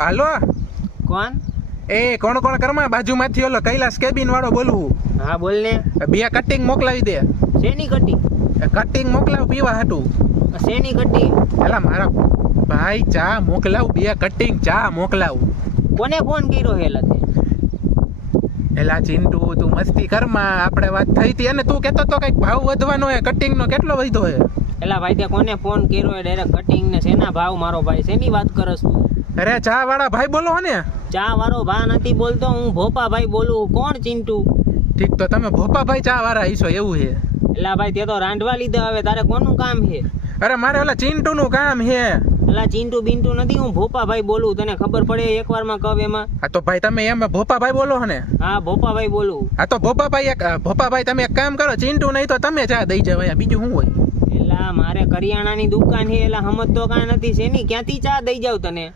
હાલો કોણ? એ કોણ કોણ કરમાં બાજુમાંથી ઓલો કૈલાસ કેબિન વાળો બોલવું. હા બોલ ને. બે કટિંગ મોકલાવી દે. શેની કટિંગ? કટિંગ મોકલાવ પીવા હાટું. શેની કટિંગ? એલા મારા ભાઈ ચા મોકલાવ, બે કટિંગ ચા મોકલાવ. કોને ફોન કર્યો હે લતે? એલા ચિંટુ તું મસ્તી કરમાં, આપણે વાત થઈ હતી અને તું કહેતો તો કઈક ભાવ વધવાનો હે, કટિંગ નો કેટલો વધ્યો હે? એલા ભાઈ તે કોને ફોન કર્યો હે ડાયરેક્ટ કટિંગ ને? શેના ભાવ મારો ભાઈ? શેની વાત કરસ તું? અરે ચા વાળા ભાઈ બોલો ને? ચા વાળો ભા નથી બોલતો, હું ભોપા ભાઈ બોલું. કોણ ચિંટુ? ઠીક તો તમે ભોપાભાઈ ચા વાળા ઈશો એવું છે? એલા ભાઈ તે તો રાંધવા લીધા, હવે તારે કોનું કામ છે? અરે મારે ઓલા ચિંટુ નું કામ છે. એલા ચિંટુ બિંટુ નથી, હું ભોપા ભાઈ બોલું. તને ખબર પડે એકવાર માં કવ એમાં? હા તો ભાઈ તમે એમ ભોપાભાઈ બોલો ને? હા ભોપા ભાઈ બોલું. હા તો ભોપાભાઈ તમે એક કામ કરો, ચિંટુ નહીં તો તમે ચા દઈ જાવ, બીજું શું હોય? એલા મારે કરિયાણાની દુકાન છે, એલા સમજ તો કાંઈ નથી. શેની ક્યાંથી ચા દઈ જાવ તને?